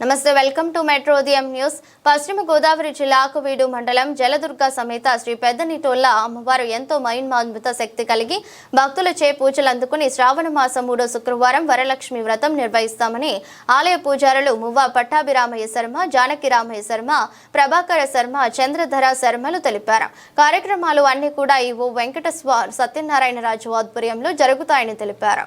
నమస్తే welcome to metro Udayam news. Paschima Godavari జిల్లా ఆకువీడు మండలం జలదుర్గ సమేత శ్రీ పెద్దనిటోళ్ళ అమ్మవారు ఎంతో మహిమాద్భుత శక్తి కలిగి భక్తులచే పూజలు అందుకుని శ్రావణ మాసం మూడో శుక్రవారం వరలక్ష్మి వ్రతం నిర్వహిస్తామని ఆలయ పూజారులు మువ్వ పట్టాభిరామయ్య శర్మ జానకి రామయ్య శర్మ ప్రభాకర శర్మ చంద్రధర శర్మలు తెలిపారు. కార్యక్రమాలు అన్ని కూడా ఈవో వెంకట సత్యనారాయణ రాజు ఆధ్వర్యంలో జరుగుతాయని తెలిపారు.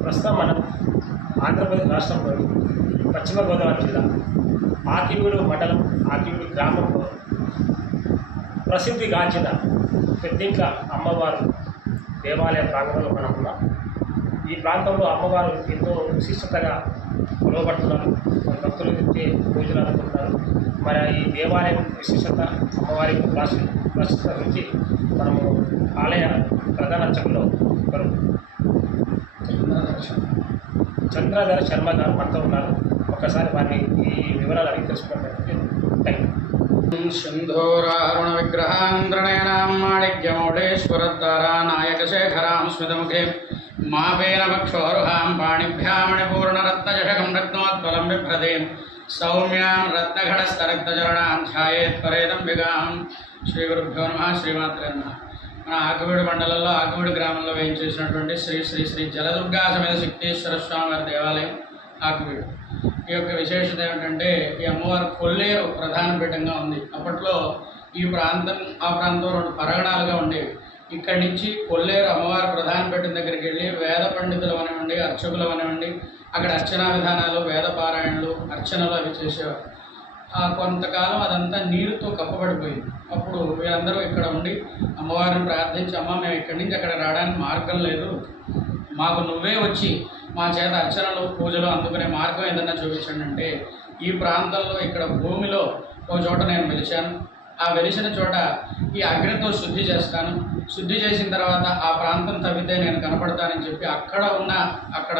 ప్రస్తుతం మనం ఆంధ్రప్రదేశ్ రాష్ట్రంలోని పశ్చిమ గోదావరి జిల్లా ఆకివీడు మండలం ఆకివీడు గ్రామంలో ప్రసిద్ధిగాంచిన పెద్దింక అమ్మవారు దేవాలయ ప్రాంగణంలో మనం ఉన్నాం ఈ ప్రాంతంలో అమ్మవారు ఎంతో విశిష్టతగా కొలవబడుతున్నారు. భక్తులు ఎత్తే పూజలు అనుకుంటున్నారు మరి ఈ దేవాలయం విశిష్టత అమ్మవారి ప్రాశ ప్రశిష్ట గురించి మనము ఆలయ ప్రధాన అర్చకులు ఒకరు. చంద్రధర శర్మ గారు మనతో ఉన్నారు. ఒకసారి వారిని ఈ వివరాలు అడిగి తెలుసుకున్నట్లయితే థ్యాంక్ యూ सिन्धूरारुण विग्रहान्द्रणयनां माणिक्यमौडेश्वरद्वारा नायकशेखरां स्मितमुखे मापेन वक्षोरुहां पाणिभ्यामणिपूर्णरत्नजषकं रत्नोत्पलं बिभ्रतीं सौम्यां रत्नघटस्थरक्तचरणां ध्यायेत् परेदम्बिकां శ్రీగురుభ్యో నమ శ్రీమాత్రే నమ మన ఆకువీడు మండలంలో ఆకువీడు గ్రామంలో వేయించేసినటువంటి శ్రీ శ్రీ శ్రీ జలదుర్గా సమేత శక్తీశ్వర స్వామి వారి దేవాలయం ఆకువీడు ఈ యొక్క విశేషత ఏమిటంటే ఈ అమ్మవారు కొల్లేరు ప్రధాన పీఠంగా ఉంది. అప్పట్లో ఈ ప్రాంతం ఆ ప్రాంతం రెండు పరగణాలుగా ఉండేవి. ఇక్కడి నుంచి కొల్లేరు అమ్మవారి ప్రధాన పీఠం దగ్గరికి వెళ్ళి వేద పండితులు అనివ్వండి అర్చకులు అనివ్వండి అక్కడ అర్చనా విధానాలు వేద పారాయణలు అర్చనలు అవి చేసేవారు. కొంతకాలం అదంతా నీరుతో కప్పబడిపోయింది. అప్పుడు వీరందరూ ఇక్కడ ఉండి అమ్మవారిని ప్రార్థించి అమ్మ మేము ఇక్కడి నుంచి అక్కడ రావడానికి మార్గం లేదు. మాకు నువ్వే వచ్చి మా చేత అర్చనలు పూజలు అందుకునే మార్గం ఏదన్నా చూపించండి అంటే ఈ ప్రాంతంలో ఇక్కడ భూమిలో ఒక చోట నేను వెలిచాను ఆ వెలిసిన చోట ఈ అగ్నితో శుద్ధి చేస్తాను. శుద్ధి చేసిన తర్వాత ఆ ప్రాంతం తవ్వితే నేను కనపడతానని చెప్పి అక్కడ ఉన్న అక్కడ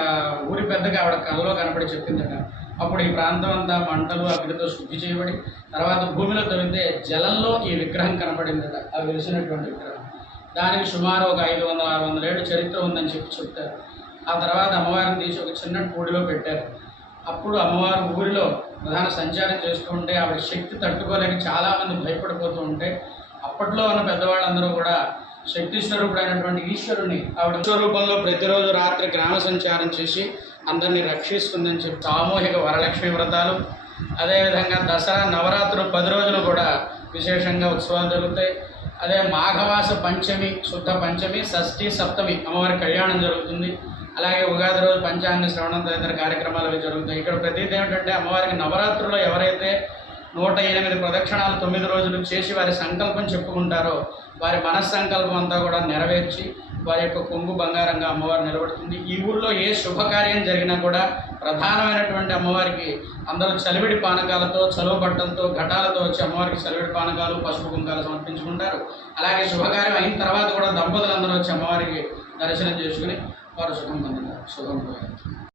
ఊరి పెద్దగా ఆవిడ కళ్ళలో కనపడి చెప్పిందట. అప్పుడు ఈ ప్రాంతం అంతా మంటలు అగ్నితో శుద్ధి చేయబడి తర్వాత భూమిలో తవ్వితే జలంలో ఈ విగ్రహం కనపడిందట ఆ వెలిసినటువంటి విగ్రహం. దానికి సుమారు ఒక ఐదు వందల ఆరు వందల ఏళ్ళు చరిత్ర ఉందని చెప్పి చెప్తారు. ఆ తర్వాత అమ్మవారిని తీసి ఒక చిన్న పూడిలో పెట్టారు. అప్పుడు అమ్మవారు ఊరిలో ప్రధాన సంచారం చేస్తూ ఉంటే ఆవిడ శక్తి తట్టుకోలేక చాలామంది భయపడిపోతూ ఉంటే అప్పట్లో ఉన్న పెద్దవాళ్ళందరూ కూడా శక్తి స్వరూపుడైనటువంటి ఈశ్వరుని ఆవిడ స్వరూపంలో ప్రతిరోజు రాత్రి గ్రామ సంచారం చేసి అందరినీ రక్షిస్తుందని చెప్పి సామూహిక వరలక్ష్మి వ్రతాలు అదేవిధంగా దసరా నవరాత్రులు పది రోజులు కూడా విశేషంగా ఉత్సవాలు జరుగుతాయి. అదే మాఘమాస పంచమి శుద్ధ పంచమి షష్ఠి సప్తమి అమ్మవారి కళ్యాణం జరుగుతుంది. అలాగే ఉగాది రోజు పంచాంగ శ్రవణం తదితర కార్యక్రమాలు అవి జరుగుతాయి. ఇక్కడ ప్రతిదీ ఏమిటంటే అమ్మవారికి నవరాత్రుల్లో ఎవరైతే నూట ఎనిమిది ప్రదక్షిణాలు తొమ్మిది రోజులు చేసి వారి సంకల్పం చెప్పుకుంటారో వారి మనస్సంకల్పం అంతా కూడా నెరవేర్చి వారి యొక్క కొంగు బంగారంగా అమ్మవారు నిలబడుతుంది. ఈ ఊళ్ళో ఏ శుభకార్యం జరిగినా కూడా ప్రధానమైనటువంటి అమ్మవారికి అందరూ చలివిడి పానకాలతో చలువ బట్టలతో ఘటాలతో వచ్చి అమ్మవారికి చలివిడి పానకాలు పసుపు కుంకాలు సమర్పించుకుంటారు. అలాగే శుభకార్యం అయిన తర్వాత కూడా దంపతులు అందరూ వచ్చి అమ్మవారికి దర్శనం చేసుకుని వారు సుఖం పొందుతారు శుభం పోయారు